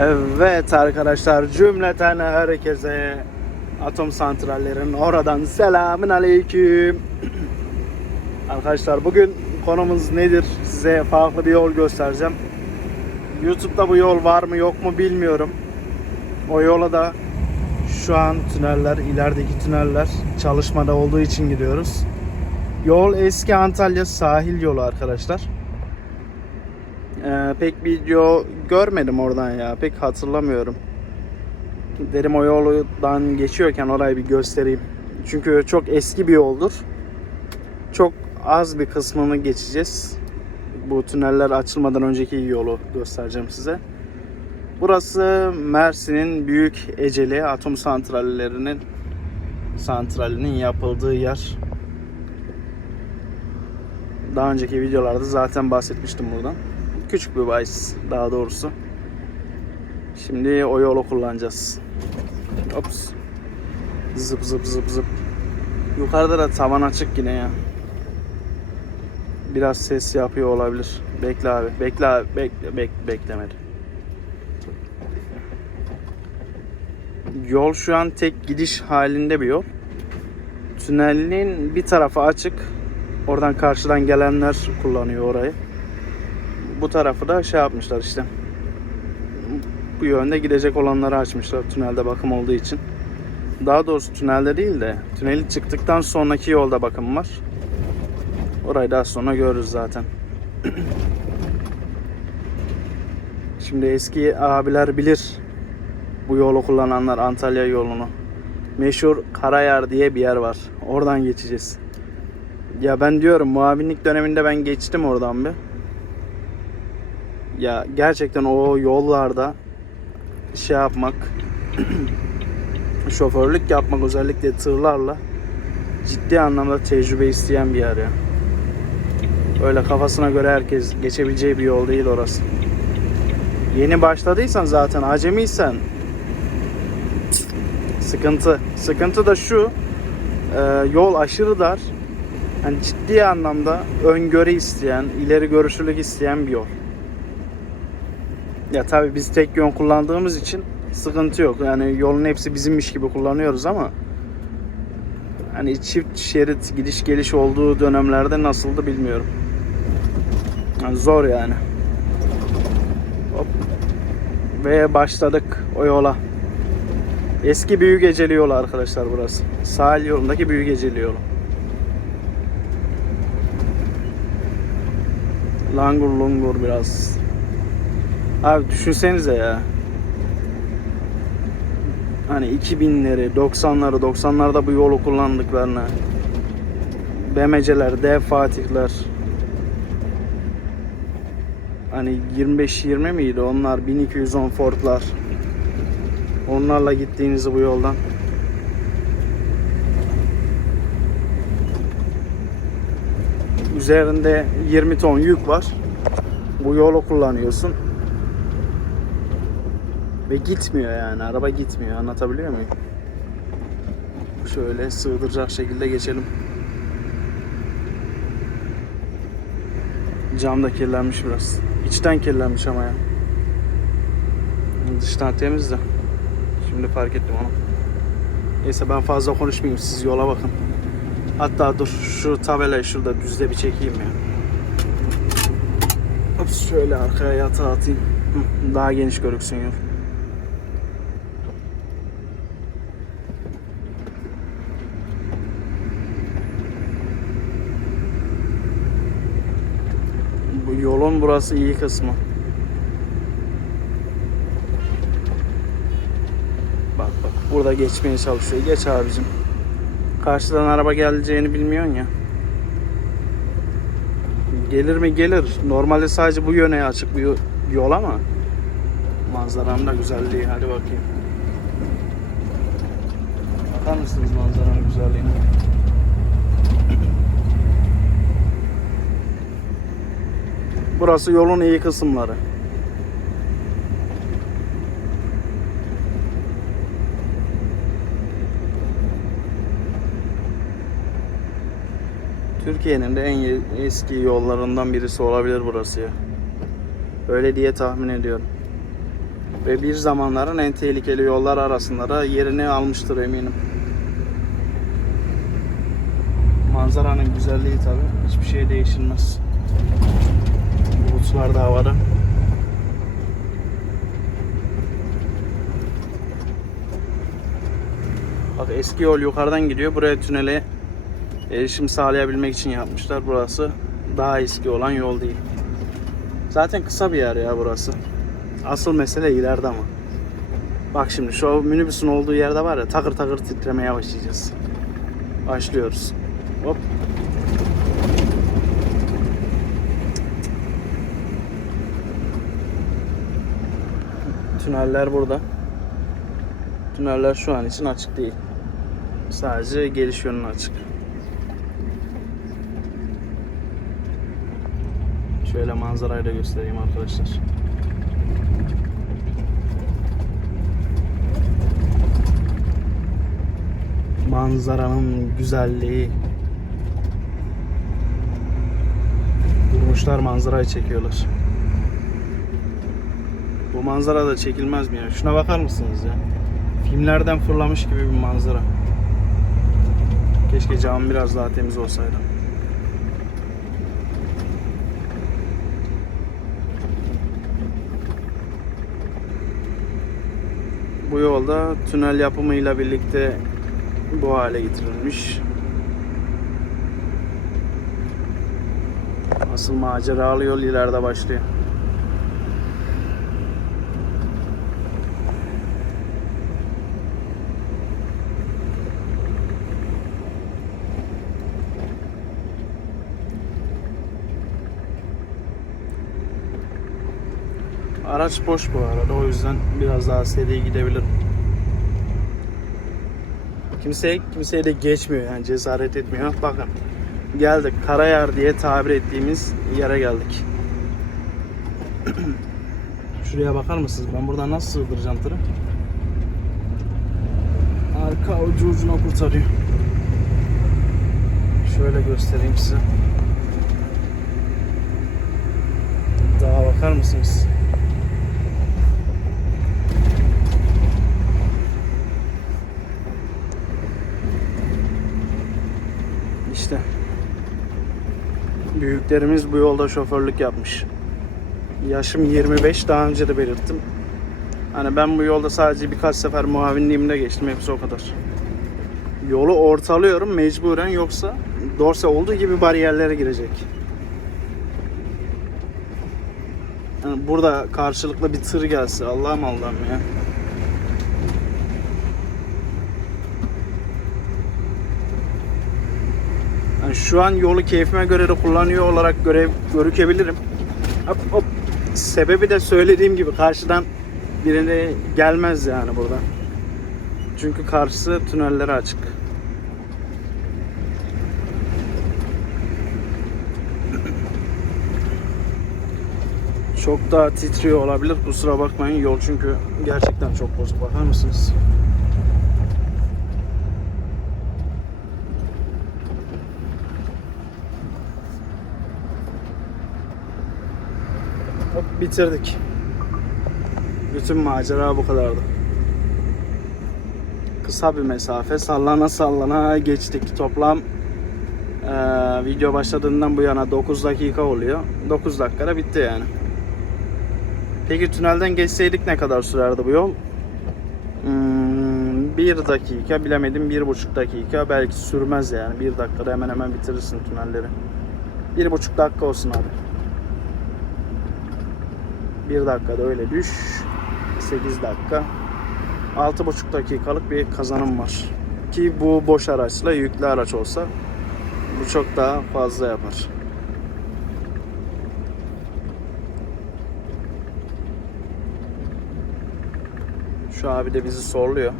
Evet arkadaşlar cümleten herkese atom santrallerin oradan selamün aleyküm. arkadaşlar bugün konumuz nedir? Size farklı bir yol göstereceğim. YouTube'da bu yol var mı yok mu bilmiyorum. O yola da şu an tüneller, ilerideki tüneller çalışmada olduğu için gidiyoruz. Yol eski Antalya sahil yolu arkadaşlar. Ee, pek video görmedim oradan ya. Pek hatırlamıyorum. Derim o yoldan geçiyorken orayı bir göstereyim. Çünkü çok eski bir yoldur. Çok az bir kısmını geçeceğiz. Bu tüneller açılmadan önceki yolu göstereceğim size. Burası Mersin'in Büyük Eceli atom santrallerinin santralinin yapıldığı yer. Daha önceki videolarda zaten bahsetmiştim buradan. Küçük bir bahis daha doğrusu. Şimdi o yolu kullanacağız. Ops. Zıp zıp zıp zıp. Yukarıda da tavan açık yine ya. Biraz ses yapıyor olabilir. Bekle abi. Bekle abi. Bekle, bek, beklemedi. Yol şu an tek gidiş halinde bir yol. Tünelin bir tarafı açık. Oradan karşıdan gelenler kullanıyor orayı. Bu tarafı da şey yapmışlar işte. Bu yönde gidecek olanları açmışlar tünelde bakım olduğu için. Daha doğrusu tünelde değil de tüneli çıktıktan sonraki yolda bakım var. Orayı daha sonra görürüz zaten. Şimdi eski abiler bilir bu yolu kullananlar Antalya yolunu. Meşhur Karayar diye bir yer var. Oradan geçeceğiz. Ya ben diyorum muavinlik döneminde ben geçtim oradan bir. Ya gerçekten o yollarda şey yapmak şoförlük yapmak özellikle tırlarla ciddi anlamda tecrübe isteyen bir yer ya. Öyle kafasına göre herkes geçebileceği bir yol değil orası. Yeni başladıysan zaten acemiysen sıkıntı. Sıkıntı da şu e, yol aşırı dar. Yani ciddi anlamda öngörü isteyen, ileri görüşlülük isteyen bir yol. Ya tabii biz tek yön kullandığımız için sıkıntı yok. Yani yolun hepsi bizimmiş gibi kullanıyoruz ama hani çift şerit gidiş geliş olduğu dönemlerde nasıldı bilmiyorum. Yani zor yani. Hop. Ve başladık o yola. Eski Büyük Eceli yolu arkadaşlar burası. Sahil yolundaki Büyük Eceli yolu. Langur lungur biraz. Abi düşünsenize ya. Hani 2000'leri, 90'ları, 90'larda bu yolu kullandıklarını. BMC'ler, D Fatih'ler. Hani 25-20 miydi onlar? 1210 Ford'lar. Onlarla gittiğinizi bu yoldan. Üzerinde 20 ton yük var. Bu yolu kullanıyorsun. Ve gitmiyor yani. Araba gitmiyor. Anlatabiliyor muyum? Şöyle sığdıracak şekilde geçelim. Cam da kirlenmiş biraz. İçten kirlenmiş ama ya. Dıştan temiz de. Şimdi fark ettim onu. Neyse ben fazla konuşmayayım. Siz yola bakın. Hatta dur şu tabelayı şurada düzde bir çekeyim ya. Ops şöyle arkaya yatağı atayım. Daha geniş görüksün yol. Bu burası iyi kısmı. Bak bak burada geçmeye çalışıyor. Geç abicim. Karşıdan araba geleceğini bilmiyorsun ya. Gelir mi gelir. Normalde sadece bu yöne açık bir yol ama manzaranın da güzelliği. Hadi bakayım. Bakar mısınız manzaranın güzelliğine? Burası yolun iyi kısımları. Türkiye'nin de en eski yollarından birisi olabilir burası ya. Öyle diye tahmin ediyorum. Ve bir zamanların en tehlikeli yollar arasında da yerini almıştır eminim. Manzaranın güzelliği tabi hiçbir şey değişilmez. Bulutlar da havada. Bak eski yol yukarıdan gidiyor. Buraya tünele erişim sağlayabilmek için yapmışlar. Burası daha eski olan yol değil. Zaten kısa bir yer ya burası. Asıl mesele ileride ama. Bak şimdi şu minibüsün olduğu yerde var ya takır takır titremeye başlayacağız. Başlıyoruz. Hop. Tüneller burada. Tüneller şu an için açık değil. Sadece geliş yönü açık. Şöyle manzarayı da göstereyim arkadaşlar. Manzaranın güzelliği. Durmuşlar manzarayı çekiyorlar. Bu manzara da çekilmez mi ya? Şuna bakar mısınız ya? Filmlerden fırlamış gibi bir manzara. Keşke cam biraz daha temiz olsaydı. Bu yolda tünel yapımıyla birlikte bu hale getirilmiş. Asıl maceralı yol ileride başlıyor. Araç boş bu arada o yüzden biraz daha seri gidebilirim. Kimse kimseye de geçmiyor yani cesaret etmiyor. Bakın geldik Karayar diye tabir ettiğimiz yere geldik. Şuraya bakar mısınız? Ben buradan nasıl sığdıracağım tırı? Arka ucu ucuna kurtarıyor. Şöyle göstereyim size. Daha bakar mısınız? İşte. Büyüklerimiz bu yolda şoförlük yapmış. Yaşım 25 daha önce de belirttim. Hani ben bu yolda sadece birkaç sefer muavinliğimde geçtim hepsi o kadar. Yolu ortalıyorum mecburen yoksa dorse olduğu gibi bariyerlere girecek. Yani burada karşılıklı bir tır gelse Allah'ım Allah'ım ya. Yani şu an yolu keyfime göre de kullanıyor olarak görev görükebilirim. Hop hop. Sebebi de söylediğim gibi karşıdan birine gelmez yani burada. Çünkü karşısı tünelleri açık. Çok daha titriyor olabilir. Kusura bakmayın. Yol çünkü gerçekten çok bozuk. Bakar mısınız? Bitirdik. Bütün macera bu kadardı. Kısa bir mesafe sallana sallana geçtik. Toplam eee, video başladığından bu yana 9 dakika oluyor. 9 dakikada bitti yani. Peki tünelden geçseydik ne kadar sürerdi bu yol? Hmm, bir dakika bilemedim bir buçuk dakika belki sürmez yani. Bir dakikada hemen hemen bitirirsin tünelleri. Bir buçuk dakika olsun abi. Bir dakikada öyle düş. 8 dakika. 6,5 dakikalık bir kazanım var. Ki bu boş araçla yüklü araç olsa bu çok daha fazla yapar. Şu abi de bizi sorluyor.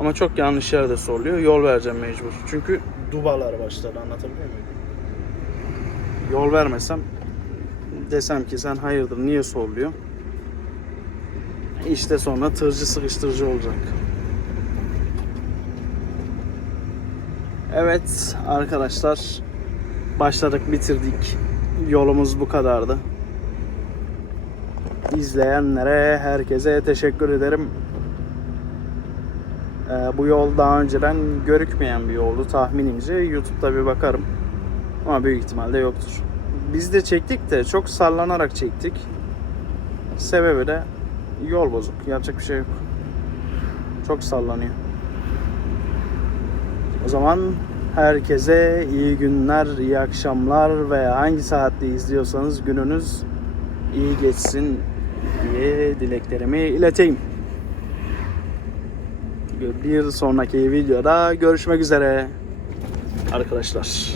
Ama çok yanlış yerde sorluyor. Yol vereceğim mecbur. Çünkü dubalar başladı anlatabiliyor muyum? Yol vermesem desem ki sen hayırdır niye sorluyor? İşte sonra tırcı sıkıştırıcı olacak. Evet arkadaşlar başladık bitirdik. Yolumuz bu kadardı. izleyenlere, herkese teşekkür ederim. Ee, bu yol daha önceden görükmeyen bir yoldu tahminimce. YouTube'da bir bakarım. Ama büyük ihtimalle yoktur. Biz de çektik de çok sallanarak çektik. Sebebi de yol bozuk. Yapacak bir şey yok. Çok sallanıyor. O zaman herkese iyi günler, iyi akşamlar veya hangi saatte izliyorsanız gününüz iyi geçsin diye dileklerimi ileteyim. Bir sonraki videoda görüşmek üzere arkadaşlar.